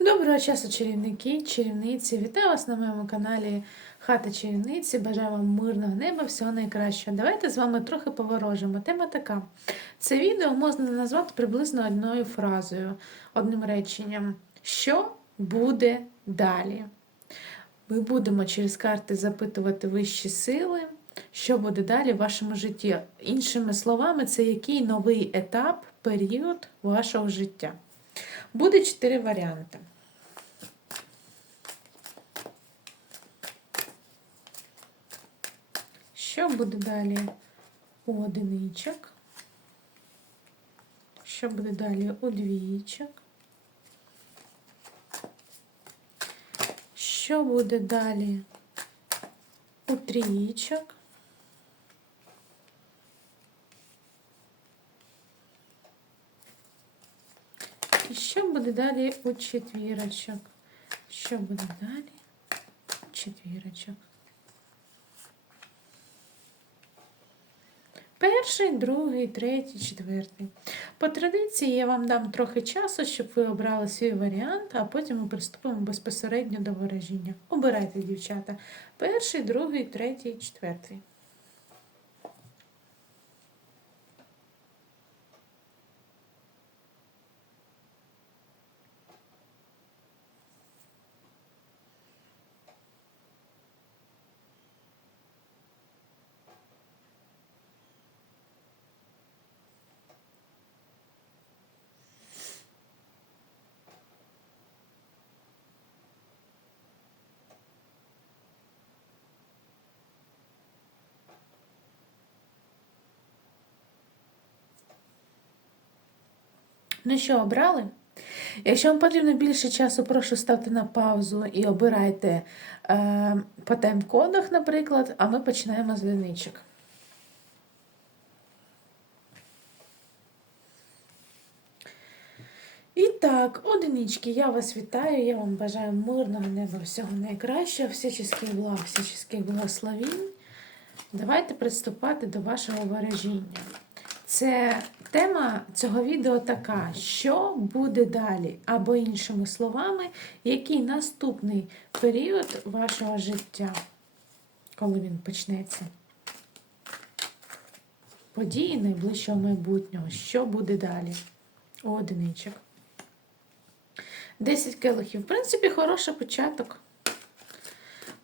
Доброго часу, чарівники, чарівниці. Вітаю вас на моєму каналі Хата Чарівниці. Бажаю вам мирного неба, всього найкращого. Давайте з вами трохи поворожимо. Тема така. Це відео можна назвати приблизно одною фразою, одним реченням. Що буде далі? Ми будемо через карти запитувати вищі сили, що буде далі в вашому житті. Іншими словами, це який новий етап, період вашого життя. Буде чотири варіанти. Що буде далі у одиничок? Що буде далі у двічок? Що буде далі у трійчок? І що буде далі у четвірочок? Що буде далі у четвірочок? Перший, другий, третій, четвертий. По традиції я вам дам трохи часу, щоб ви обрали свій варіант, а потім ми приступимо безпосередньо до вираження. Обирайте, дівчата. Перший, другий, третій, четвертий. Ну що, обрали? Якщо вам потрібно більше часу, прошу ставте на паузу і обирайте е, по тайм-кодах, наприклад, а ми починаємо з одиничок. І так, одинички, я вас вітаю, я вам бажаю мирного неба, всього найкращого, всяческих благ, всяческих благословінь. Давайте приступати до вашого вираження. Це тема цього відео така, що буде далі, або іншими словами, який наступний період вашого життя, коли він почнеться. Події найближчого майбутнього, що буде далі? У одиничок. 10 келихів. В принципі, хороший початок.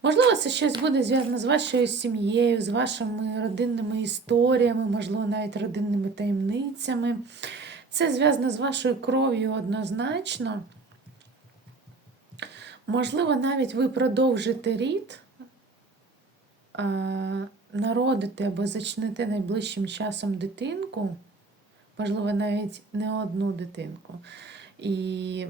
Можливо, це щось буде зв'язано з вашою сім'єю, з вашими родинними історіями, можливо, навіть родинними таємницями. Це зв'язано з вашою кров'ю однозначно. Можливо, навіть ви продовжите рід, народите або зачнете найближчим часом дитинку, можливо, навіть не одну дитинку. І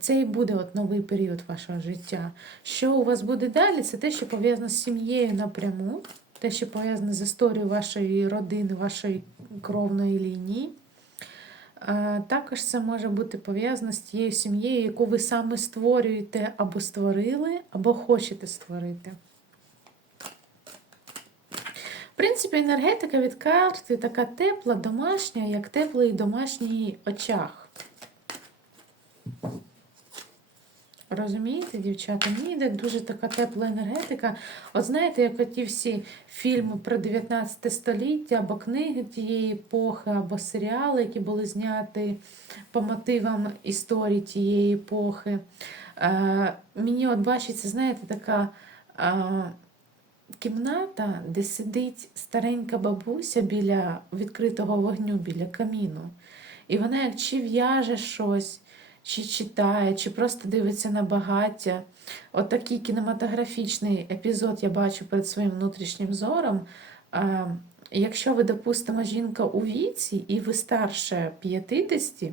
це і буде от новий період вашого життя. Що у вас буде далі? Це те, що пов'язано з сім'єю напряму, те, що пов'язано з історією вашої родини, вашої кровної лінії. Також це може бути пов'язано з тією сім'єю, яку ви саме створюєте або створили, або хочете створити. В принципі, енергетика від карти така тепла, домашня, як теплий домашній очах. Розумієте, дівчата? Мені йде дуже така тепла енергетика. От знаєте, як оті всі фільми про 19 століття, або книги тієї епохи, або серіали, які були зняті по мотивам історії тієї епохи. Е, Мені от бачиться, знаєте, така е, кімната, де сидить старенька бабуся біля відкритого вогню, біля каміну. І вона, як чи в'яже щось чи читає, чи просто дивиться на багаття. От такий кінематографічний епізод я бачу перед своїм внутрішнім зором. Якщо ви, допустимо, жінка у віці і ви старше 50,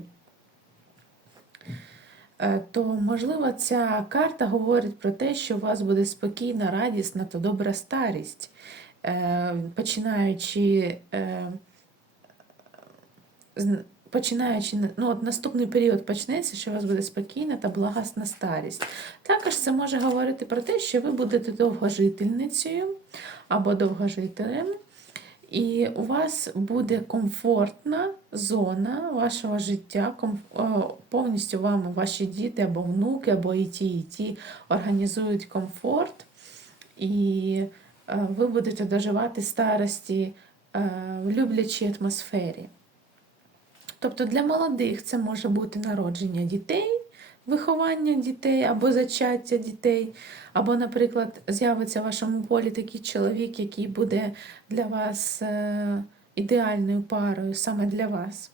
е, то, можливо, ця карта говорить про те, що у вас буде спокійна, радісна та добра старість, е, починаючи е, починаючи ну, от наступний період почнеться, що у вас буде спокійна та благосна старість. Також це може говорити про те, що ви будете довгожительницею або довгожителем, і у вас буде комфортна, зона вашого життя, повністю вам ваші діти або внуки, або і ті, і ті організують комфорт, і е, ви будете доживати старості е, в люблячій атмосфері. Тобто для молодих це може бути народження дітей, виховання дітей або зачаття дітей, або, наприклад, з'явиться в вашому полі такий чоловік, який буде для вас е, ідеальною парою саме для вас.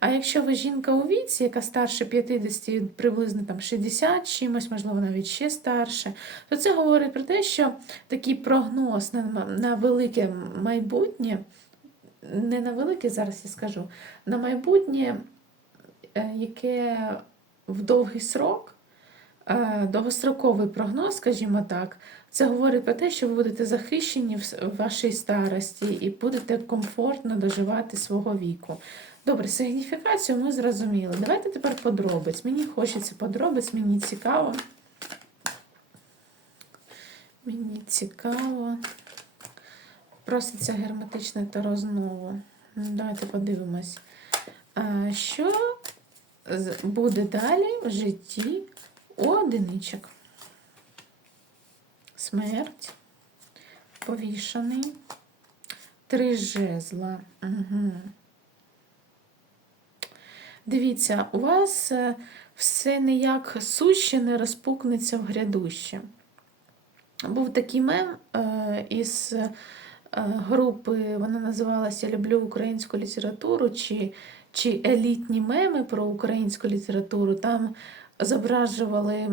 А якщо ви жінка у віці, яка старше 50, приблизно там 60 чимось, можливо, навіть ще старше, то це говорить про те, що такий прогноз на, на велике майбутнє, не на велике, зараз я скажу, на майбутнє, е, яке в довгий срок, е, довгостроковий прогноз, скажімо так, це говорить про те, що ви будете захищені в вашій старості і будете комфортно доживати свого віку. Добре, сигніфікацію ми зрозуміли. Давайте тепер подробиць. Мені хочеться подробиць, мені цікаво. Мені цікаво. Проситься герметичне таро знову. Ну, Давайте подивимось. Що буде далі в житті у одиничок? Смерть, повішений, три жезла. Угу. Дивіться, у вас е, все ніяк суще не розпукнеться в грядуще. Був такий мем е, із групи, вона називалася Люблю українську літературу чи, чи елітні меми про українську літературу. Там зображували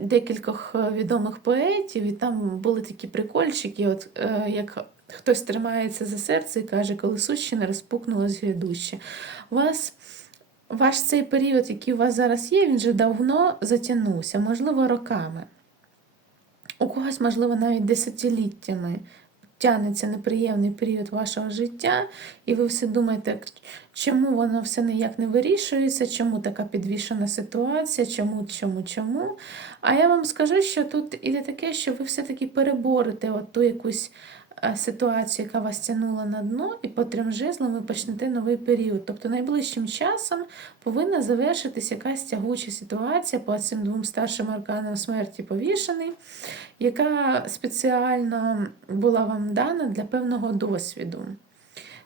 декількох е, відомих поетів, і там були такі прикольчики, от, е, як хтось тримається за серце і каже, коли суще не розпукнулось грядуще. Вас ваш цей період, який у вас зараз є, він вже давно затягнувся, можливо, роками. У когось, можливо, навіть десятиліттями тягнеться неприємний період вашого життя, і ви все думаєте, чому воно все ніяк не вирішується, чому така підвішена ситуація, чому, чому, чому. А я вам скажу, що тут іде таке, що ви все-таки переборете от ту якусь ситуацію, яка вас тягнула на дно, і по трьом жезлам ви почнете новий період. Тобто найближчим часом повинна завершитись якась тягуча ситуація по цим двом старшим арканам смерті повішений, яка спеціально була вам дана для певного досвіду.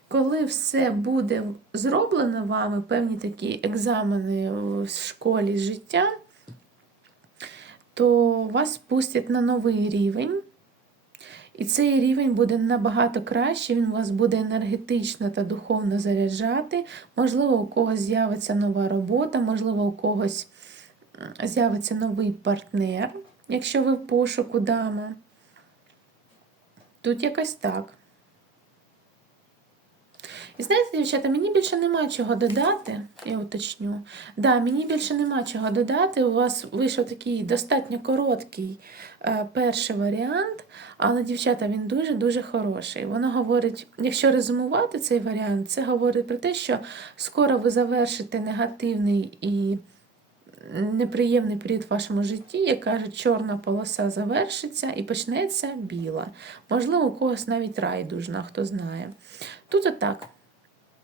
Коли все буде зроблено вами, певні такі екзамени в школі життя, то вас пустять на новий рівень. І цей рівень буде набагато краще, він вас буде енергетично та духовно заряджати. Можливо, у когось з'явиться нова робота, можливо, у когось з'явиться новий партнер, якщо ви в пошуку дама. Тут якось так. І знаєте, дівчата, мені більше нема чого додати, я уточню. Да, мені більше нема чого додати. У вас вийшов такий достатньо короткий е, перший варіант, але, дівчата, він дуже-дуже хороший. Воно говорить, якщо резюмувати цей варіант, це говорить про те, що скоро ви завершите негативний і неприємний період в вашому житті, як кажуть, чорна полоса завершиться і почнеться біла. Можливо, у когось навіть райдужна, хто знає. Тут отак.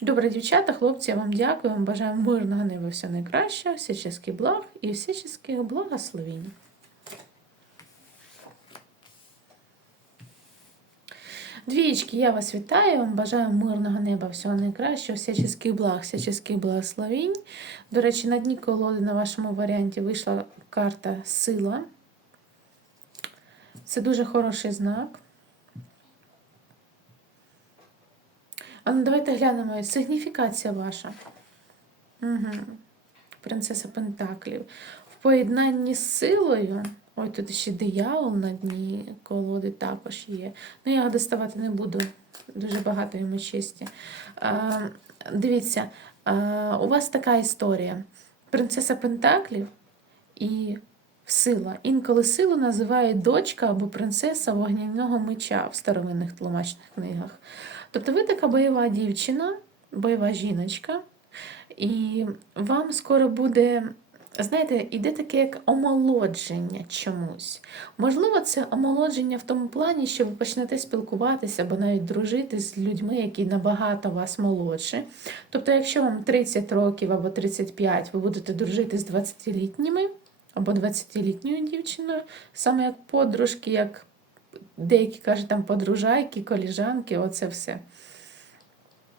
Добре, дівчата, хлопці, я вам дякую, вам бажаю мирного неба все найкраще, всяческих благ і всяческих благословень. Двієчки, я вас вітаю, вам бажаю мирного неба, всього найкращого, всяческих благ, всяческих благословень. До речі, на дні колоди на вашому варіанті вийшла карта Сила. Це дуже хороший знак. А ну давайте глянемо сигніфікація ваша. Угу. Принцеса Пентаклів. В поєднанні з силою. Ой, тут ще диявол на дні колоди також є. Ну, я його доставати не буду. Дуже багато йому честі. А, дивіться, а, у вас така історія. Принцеса Пентаклів і сила. Інколи силу називають дочка або принцеса вогняного меча в старовинних тлумачних книгах. Тобто ви така бойова дівчина, бойова жіночка, і вам скоро буде знаєте, іде таке як омолодження чомусь. Можливо, це омолодження в тому плані, що ви почнете спілкуватися або навіть дружити з людьми, які набагато вас молодші. Тобто, якщо вам 30 років або 35, ви будете дружити з 20-літніми або 20-літньою дівчиною, саме як подружки, як деякі кажуть, там подружайки, коліжанки, оце все.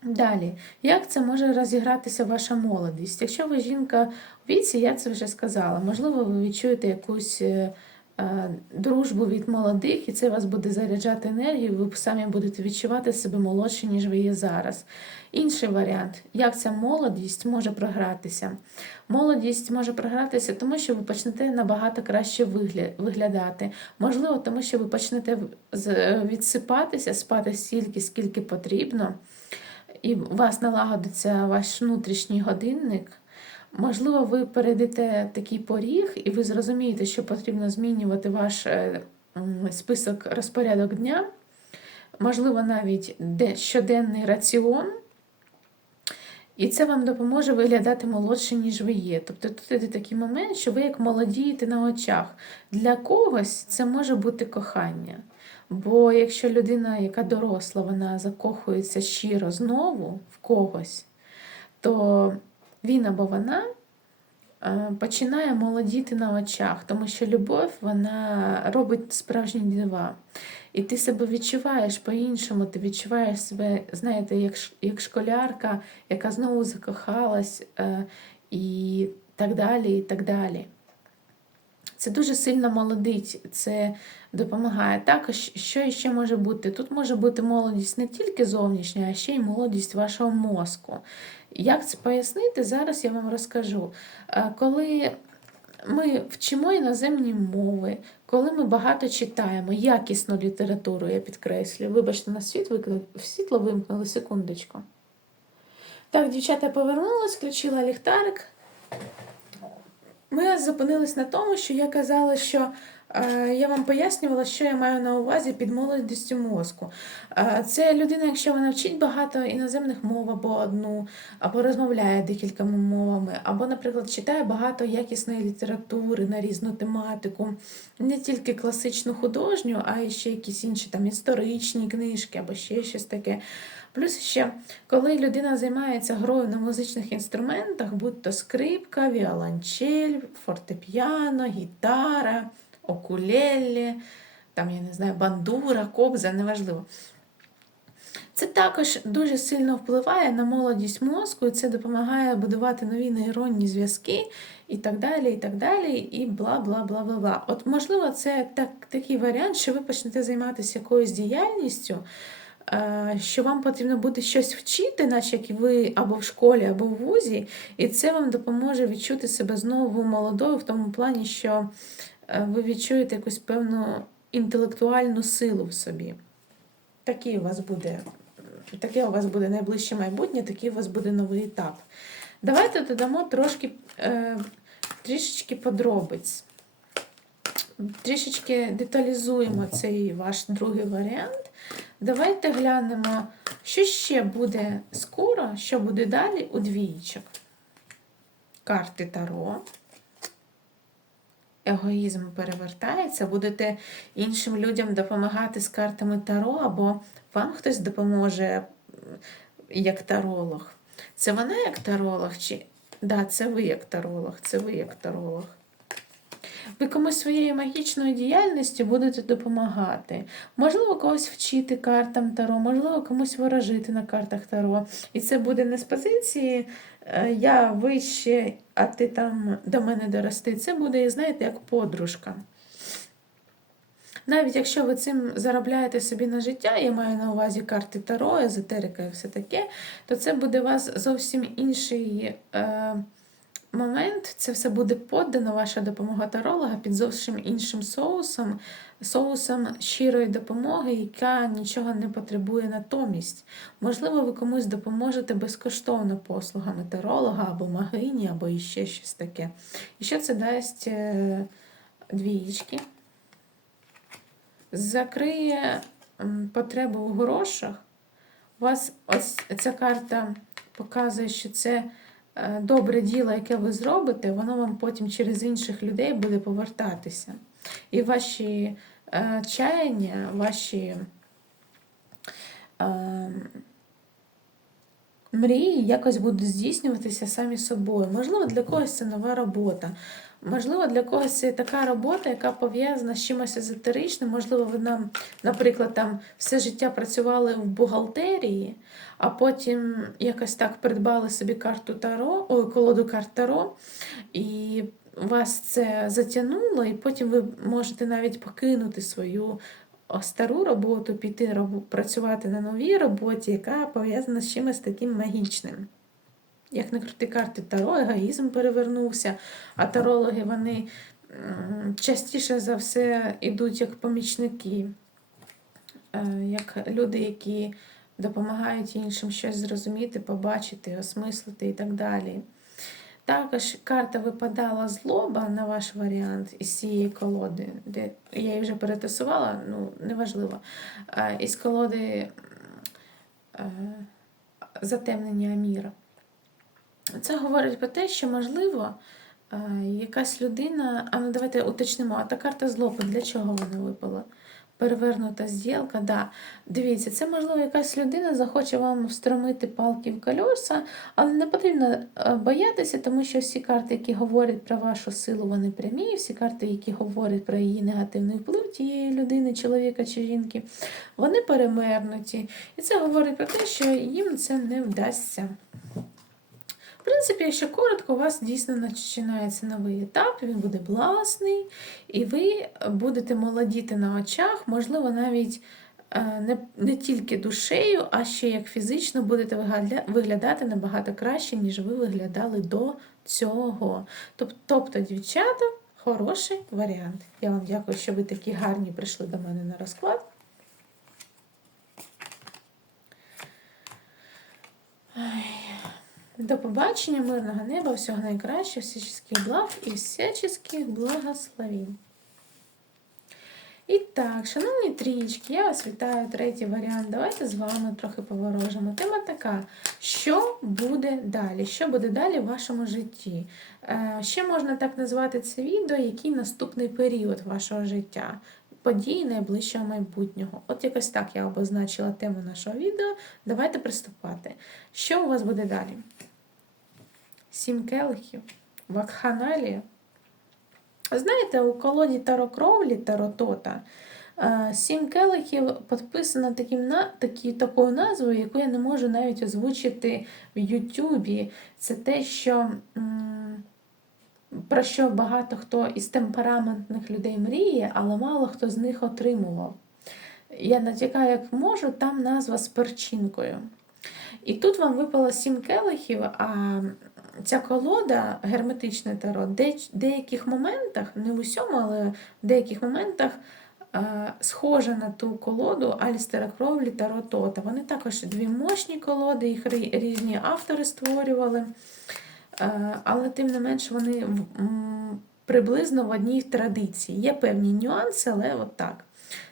Далі, як це може розігратися ваша молодість? Якщо ви жінка віці, я це вже сказала, можливо, ви відчуєте якусь е, е, дружбу від молодих, і це вас буде заряджати енергію, ви самі будете відчувати себе молодше, ніж ви є зараз. Інший варіант, як ця молодість може програтися? Молодість може програтися, тому що ви почнете набагато краще виглядати. Можливо, тому що ви почнете відсипатися, спати стільки, скільки потрібно і у вас налагодиться ваш внутрішній годинник, можливо, ви перейдете такий поріг, і ви зрозумієте, що потрібно змінювати ваш е, список розпорядок дня, можливо, навіть щоденний раціон. І це вам допоможе виглядати молодше, ніж ви є. Тобто тут іде такий момент, що ви як молодієте на очах. Для когось це може бути кохання. Бо якщо людина, яка доросла, вона закохується щиро знову в когось, то він або вона е, починає молодіти на очах, тому що любов вона робить справжні дива. І ти себе відчуваєш по-іншому, ти відчуваєш себе, знаєте, як, як школярка, яка знову закохалась, е, і так далі, і так далі. Це дуже сильно молодить, це допомагає. Також, що ще може бути? Тут може бути молодість не тільки зовнішня, а ще й молодість вашого мозку. Як це пояснити, зараз я вам розкажу. Е, Коли ми вчимо іноземні мови, коли ми багато читаємо, якісну літературу, я підкреслюю. Вибачте, на світ світло вимкнули секундочку. Так, дівчата повернулась, включила ліхтарик. Ми зупинились на тому, що я казала, що я вам пояснювала, що я маю на увазі під молодістю мозку. Е, це людина, якщо вона вчить багато іноземних мов або одну, або розмовляє декількома мовами, або, наприклад, читає багато якісної літератури на різну тематику, не тільки класичну художню, а й ще якісь інші там історичні книжки або ще щось таке. Плюс ще, коли людина займається грою на музичних інструментах, будь то скрипка, віолончель, фортепіано, гітара, окулелі, там, я не знаю, бандура, кобза, неважливо. Це також дуже сильно впливає на молодість мозку, і це допомагає будувати нові нейронні зв'язки і так далі, і так далі, і бла бла бла бла бла. От, можливо, це так, такий варіант, що ви почнете займатися якоюсь діяльністю, е, що вам потрібно буде щось вчити, наче як ви або в школі, або в вузі, і це вам допоможе відчути себе знову молодою в тому плані, що ви відчуєте якусь певну інтелектуальну силу в собі. Такий у вас буде, таке у вас буде найближче майбутнє, такий у вас буде новий етап. Давайте додамо трошки, е, трішечки подробиць. Трішечки деталізуємо цей ваш другий варіант. Давайте глянемо, що ще буде скоро, що буде далі у двійчок. Карти Таро. Егоїзм перевертається, будете іншим людям допомагати з картами Таро, або вам хтось допоможе як таролог. Це вона як таролог? Чи... Да, це ви як таролог, це ви як таролог. Ви комусь своєю магічною діяльністю будете допомагати. Можливо, когось вчити картам Таро, можливо, комусь ворожити на картах Таро. І це буде не з позиції е, я вище, а ти там до мене дорости. Це буде, знаєте, як подружка. Навіть якщо ви цим заробляєте собі на життя, я маю на увазі карти Таро, езотерика і все таке, то це буде у вас зовсім інший е, момент. Це все буде подано, ваша допомога таролога під зовсім іншим соусом, соусом щирої допомоги, яка нічого не потребує натомість. Можливо, ви комусь допоможете безкоштовно послугами таролога або магині, або іще щось таке. І що це дасть е, двієчки? закриє потребу в грошах. У вас ось ця карта показує, що це добре діло, яке ви зробите, воно вам потім через інших людей буде повертатися. І ваші е, чаяння, ваші е, мрії якось будуть здійснюватися самі собою. Можливо, для когось це нова робота. Можливо, для когось це така робота, яка пов'язана з чимось езотеричним. Можливо, ви нам, наприклад, там все життя працювали в бухгалтерії, а потім якось так придбали собі карту Таро, ой, колоду карт Таро, і вас це затягнуло, і потім ви можете навіть покинути свою стару роботу, піти працювати на новій роботі, яка пов'язана з чимось таким магічним. Як не крути карти Таро, егоїзм перевернувся, а тарологи вони частіше за все йдуть як помічники, е, як люди, які допомагають іншим щось зрозуміти, побачити, осмислити і так далі. Також карта випадала злоба на ваш варіант із цієї колоди, де я її вже перетасувала, ну неважливо. Із колоди е, затемнення міра. Це говорить про те, що можливо е, якась людина. А ну давайте уточнимо, а та карта злоби, для чого вона випала? Перевернута зділка, да. Дивіться, це можливо якась людина захоче вам встромити палки в колеса, але не потрібно е, боятися, тому що всі карти, які говорять про вашу силу, вони прямі, всі карти, які говорять про її негативний вплив тієї людини, чоловіка чи жінки, вони перемернуті. І це говорить про те, що їм це не вдасться. В принципі, якщо коротко, у вас дійсно починається новий етап, він буде власний, і ви будете молодіти на очах, можливо, навіть е, не, не тільки душею, а ще як фізично будете виглядати набагато краще, ніж ви виглядали до цього. Тоб- Тобто, дівчата, хороший варіант. Я вам дякую, що ви такі гарні прийшли до мене на розклад. До побачення, мирного неба, всього найкращого, всяческих благ і всяческих благословень. І так, шановні трічки, я вас вітаю, третій варіант. Давайте з вами трохи поворожимо. Тема така: що буде далі? Що буде далі в вашому житті? Е, Ще можна так назвати це відео, який наступний період вашого життя, події найближчого майбутнього. От якось так я обозначила тему нашого відео. Давайте приступати. Що у вас буде далі? Сім келихів, вакханалія. Знаєте, у колоді Таро Кровлі Таротота сім келихів підписано таким такі, такою назвою, яку я не можу навіть озвучити в Ютубі. Це те, що про що багато хто із темпераментних людей мріє, але мало хто з них отримував. Я натякаю, як можу, там назва з перчинкою. І тут вам випало сім келихів, а ця колода, герметичне таро, в деяких моментах, не в усьому, але в деяких моментах е, схожа на ту колоду Алістера Кровлі Таро Тота. Вони також дві мощні колоди, їх різні автори створювали. Е, але тим не менш вони приблизно в одній традиції. Є певні нюанси, але от так.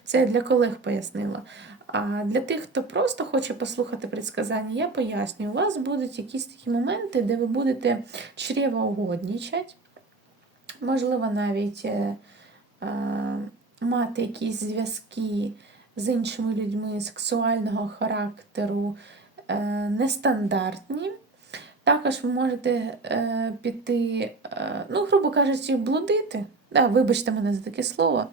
Це я для колег пояснила. А для тих, хто просто хоче послухати предсказання, я пояснюю, у вас будуть якісь такі моменти, де ви будете чревоугоднічати, можливо, навіть е, е, мати якісь зв'язки з іншими людьми сексуального характеру, е, нестандартні. Також ви можете піти, ну, грубо кажучи, блудити. Да, вибачте мене за таке слово.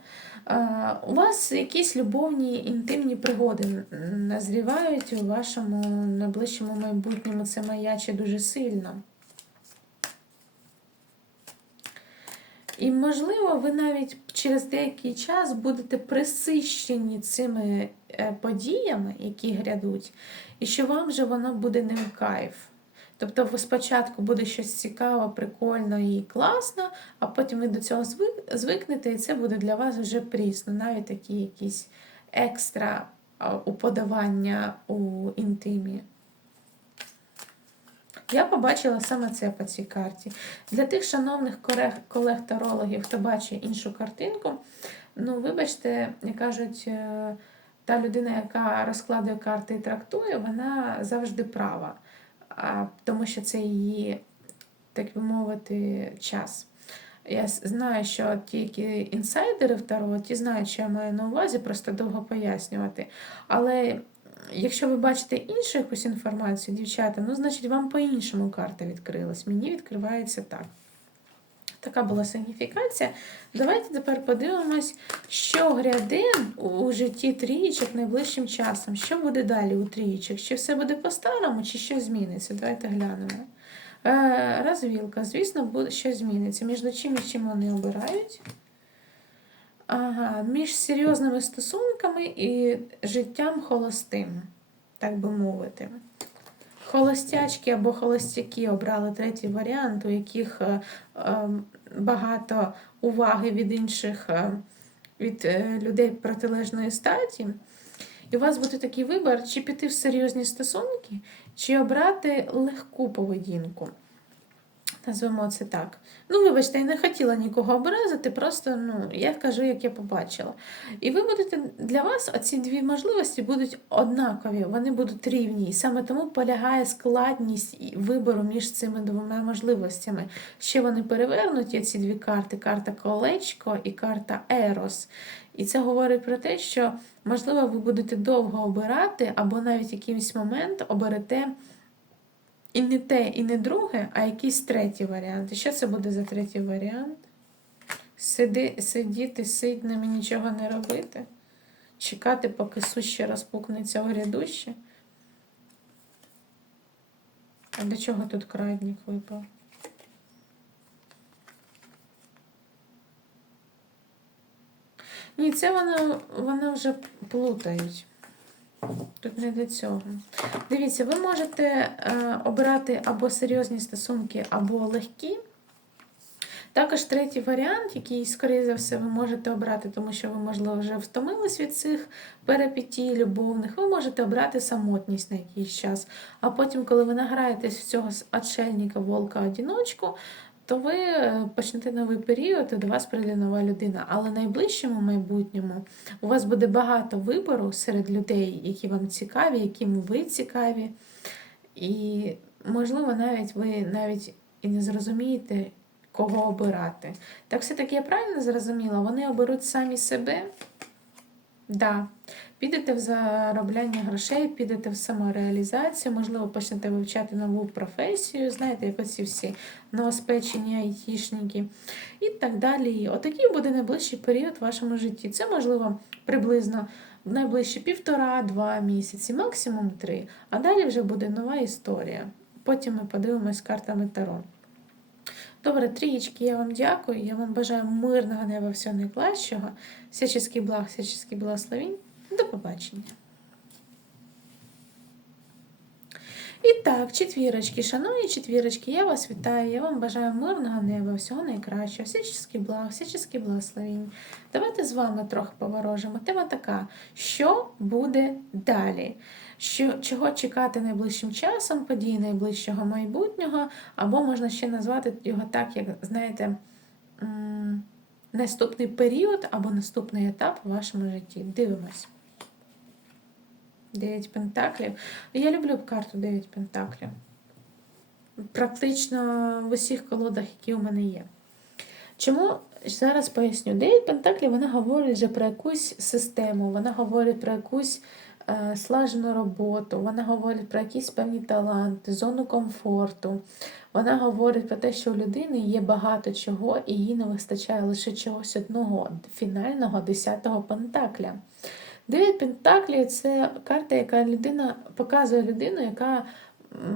У вас якісь любовні інтимні пригоди назрівають у вашому найближчому майбутньому. Це маяче дуже сильно. І, можливо, ви навіть через деякий час будете присищені цими е, подіями, які грядуть, і що вам же воно буде не в кайф. Тобто спочатку буде щось цікаво, прикольно і класно, а потім ви до цього звик- звикнете, і це буде для вас вже прісно, навіть такі якісь екстра а, уподобання у інтимі. Я побачила саме це по цій карті. Для тих шановних колег- колег-тарологів, хто бачить іншу картинку, ну, вибачте, кажуть, е, та людина, яка розкладує карти і трактує, вона завжди права. Тому що це її так би мовити, час. Я знаю, що ті, які інсайдери в Таро, ті знають, що я маю на увазі, просто довго пояснювати. Але якщо ви бачите іншу якусь інформацію, дівчата, ну, значить, вам по-іншому карта відкрилась. Мені відкривається так. Така була сигніфікація. Давайте тепер подивимось, що гряде у житті трієчок найближчим часом. Що буде далі у трієчок? Чи все буде по-старому, чи що зміниться? Давайте глянемо. Е, розвілка, звісно, щось зміниться. Між чим і чим вони обирають. Ага, між серйозними стосунками і життям холостим, так би мовити. Холостячки або холостяки обрали третій варіант, у яких е, е, багато уваги від інших е, від людей протилежної статі. І у вас буде такий вибір, чи піти в серйозні стосунки, чи обрати легку поведінку. Назвемо це так. Ну, вибачте, я не хотіла нікого образити, просто ну, я кажу, як я побачила. І ви будете для вас оці дві можливості будуть однакові, вони будуть рівні. І саме тому полягає складність вибору між цими двома можливостями. Ще вони перевернуті, ці дві карти: карта Колечко і карта Ерос. І це говорить про те, що, можливо, ви будете довго обирати, або навіть якийсь момент оберете. І не те, і не друге, а якийсь третій варіант. І що це буде за третій варіант? Сиди, сидіти сидним і нічого не робити? Чекати, поки суще розпукнеться у грядуще? А до чого тут крадник випав? Ні, це воно, воно вже плутають. Тут не до цього. Дивіться, ви можете е, обирати або серйозні стосунки, або легкі. Також третій варіант, який, скоріше за все, ви можете обрати, тому що ви, можливо, вже втомились від цих перепітій любовних, ви можете обрати самотність на якийсь час. А потім, коли ви награєтесь в цього отшельника, волка одіночку, то ви е, почнете новий період, і до вас прийде нова людина. Але в найближчому майбутньому у вас буде багато вибору серед людей, які вам цікаві, яким ви цікаві. І, можливо, навіть ви навіть і не зрозумієте, кого обирати. Так все-таки я правильно зрозуміла, вони оберуть самі себе. Да. Підете в заробляння грошей, підете в самореалізацію, можливо, почнете вивчати нову професію, знаєте, як оці всі новоспечені айтішники і так далі. Отакий буде найближчий період в вашому житті. Це, можливо, приблизно найближчі півтора-два місяці, максимум три. А далі вже буде нова історія. Потім ми подивимось картами Таро. Добре, трієчки, я вам дякую. Я вам бажаю мирного неба всього найкращого. Всяческий благ, всяческий благословень. До побачення. І так, четвірочки, шановні четвірочки, я вас вітаю. Я вам бажаю мирного неба, всього найкращого, всяческий благ, всяческий благословень. Давайте з вами трохи поворожимо. Тема така: що буде далі? Що, Чого чекати найближчим часом, події найближчого майбутнього, або можна ще назвати його так, як, знаєте, наступний період або наступний етап у вашому житті. Дивимось. 9 пентаклів. Я люблю карту 9 пентаклів. Практично в усіх колодах, які у мене є. Чому зараз поясню? 9 пентаклів вона говорить вже про якусь систему, вона говорить про якусь е, слажену роботу, вона говорить про якісь певні таланти, зону комфорту. Вона говорить про те, що у людини є багато чого, і їй не вистачає лише чогось одного, фінального 10-го пентакля. Дев'ять пентаклів це карта, яка людина показує людину, яка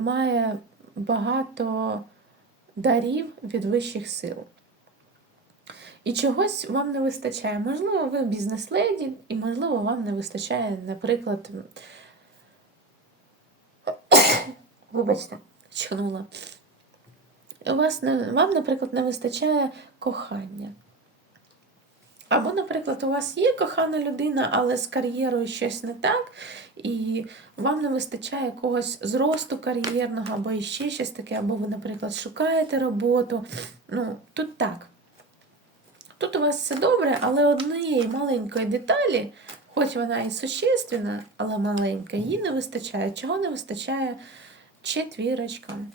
має багато дарів від вищих сил. І чогось вам не вистачає. Можливо, ви бізнес-леді, і, можливо, вам не вистачає, наприклад, вибачте, чхнула. У вас не, вам, наприклад, не вистачає кохання. Або, наприклад, у вас є кохана людина, але з кар'єрою щось не так, і вам не вистачає якогось зросту кар'єрного, або іще щось таке, або ви, наприклад, шукаєте роботу. Ну, тут так. Тут у вас все добре, але однієї маленької деталі, хоч вона і существенна, але маленька, їй не вистачає. Чого не вистачає четвірочкам?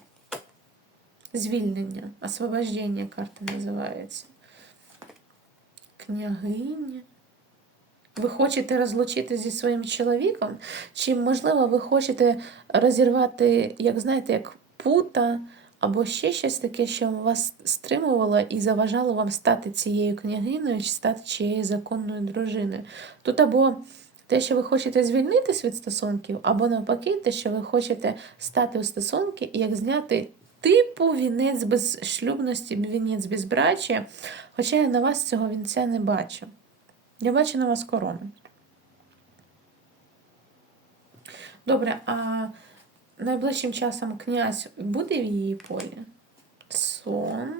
Звільнення, освобождення карта називається. Княгиня. Ви хочете розлучитися зі своїм чоловіком? Чи, можливо, ви хочете розірвати, як знаєте, як пута, або ще щось таке, що вас стримувало і заважало вам стати цією княгиною чи стати чиєю законною дружиною? Тут або те, що ви хочете звільнитись від стосунків, або навпаки, те, що ви хочете стати у стосунки, і як зняти типу вінець без шлюбності, вінець безбрачя, хоча я на вас цього вінця не бачу. Я бачу на вас корону. Добре, а найближчим часом князь буде в її полі? Сон.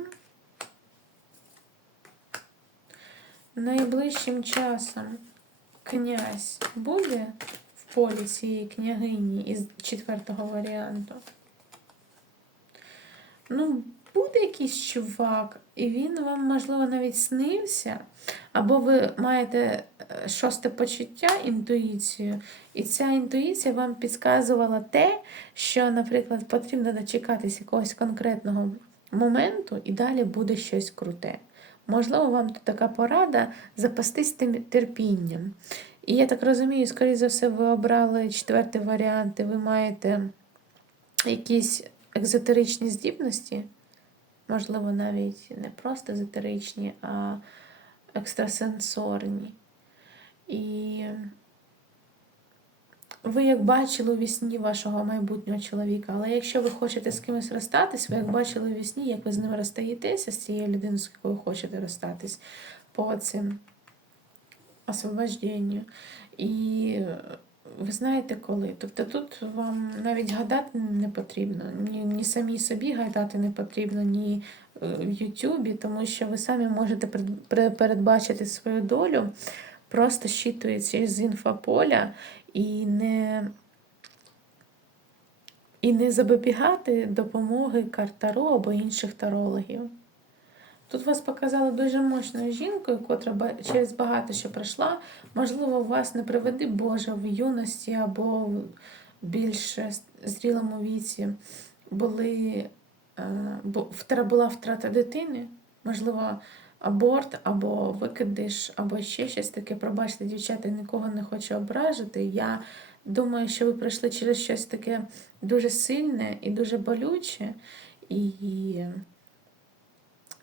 Найближчим часом князь буде в полі цієї княгині із четвертого варіанту. Ну, буде якийсь чувак, і він вам, можливо, навіть снився, або ви маєте е, шосте почуття, інтуїцію, і ця інтуїція вам підказувала те, що, наприклад, потрібно дочекатись якогось конкретного моменту, і далі буде щось круте. Можливо, вам тут така порада запастись тим терпінням. І я так розумію, скоріше за все, ви обрали четвертий варіант, і ви маєте якісь екзотеричні здібності, можливо, навіть не просто езотеричні, а екстрасенсорні. І ви як бачили у вісні вашого майбутнього чоловіка, але якщо ви хочете з кимось розстатись, ви як бачили у вісні, як ви з ним розстаєтеся, з цією людиною, з якою хочете розстатись, по цим освобожденню. І ви знаєте коли. Тобто тут вам навіть гадати не потрібно, ні, ні самі собі гадати не потрібно, ні в Ютубі, тому що ви самі можете передбачити свою долю, просто щитуючи з інфополя і не і не запобігати допомоги картару або інших тарологів. Тут вас показали дуже мощною жінкою, котра через багато що пройшла. Можливо, вас не приведи Боже в юності або в більш зрілому віці були, е, була втрата дитини, можливо, аборт, або викидиш, або ще щось таке. Пробачте, дівчата, нікого не хочу ображити. Я думаю, що ви пройшли через щось таке дуже сильне і дуже болюче. І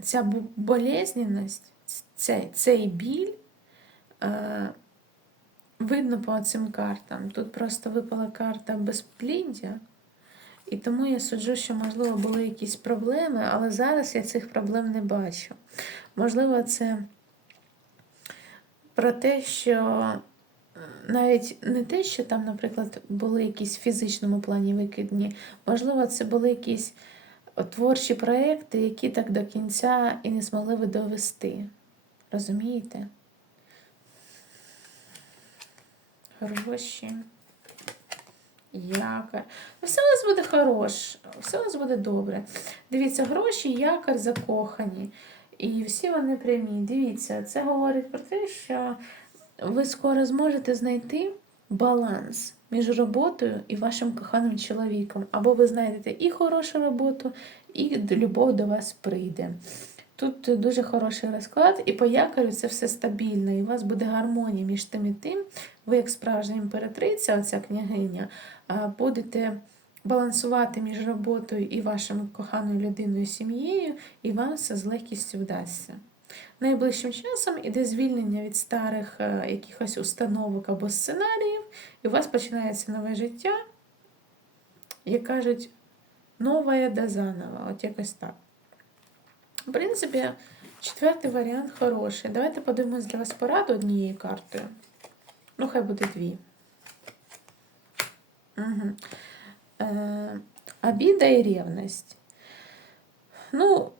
ця болезненність, цей, цей біль е, видно по цим картам. Тут просто випала карта безпліддя. І тому я суджу, що, можливо, були якісь проблеми, але зараз я цих проблем не бачу. Можливо, це про те, що навіть не те, що там, наприклад, були якісь в фізичному плані викидні, можливо, це були якісь творчі проекти, які так до кінця і не змогли ви довести. Розумієте? Гроші. Якор. Ну, все у вас буде хороше, все у вас буде добре. Дивіться, гроші, якор закохані. І всі вони прямі. Дивіться, це говорить про те, що ви скоро зможете знайти баланс між роботою і вашим коханим чоловіком. Або ви знайдете і хорошу роботу, і любов до вас прийде. Тут дуже хороший розклад, і по якорю це все стабільно, і у вас буде гармонія між тим і тим. Ви, як справжня імператриця, оця княгиня, будете балансувати між роботою і вашим коханою людиною сім'єю, і вам все з легкістю вдасться. Найближчим часом іде звільнення від старих е, якихось установок або сценаріїв, і у вас починається нове життя, як кажуть, нове да заново, от якось так. В принципі, четвертий варіант хороший. Давайте подивимось для вас пораду однією картою. Ну, хай буде дві. Угу. Е, Обіда і рівність. Ну,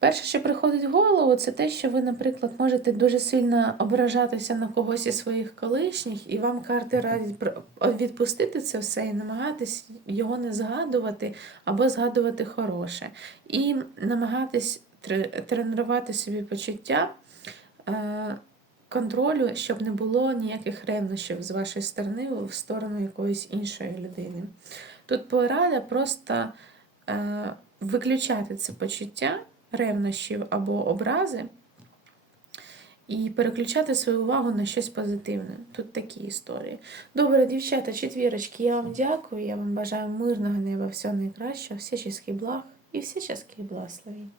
перше, що приходить в голову, це те, що ви, наприклад, можете дуже сильно ображатися на когось із своїх колишніх, і вам карти радять відпустити це все і намагатись його не згадувати або згадувати хороше. І намагатись тренувати собі почуття. Е, контролю, щоб не було ніяких ревнощів з вашої сторони в сторону якоїсь іншої людини. Тут порада просто е, виключати це почуття ревнощів або образи і переключати свою увагу на щось позитивне. Тут такі історії. Добре, дівчата, четвірочки, я вам дякую. Я вам бажаю мирного неба, всього найкращого, всяческих благ і всяческих благословень.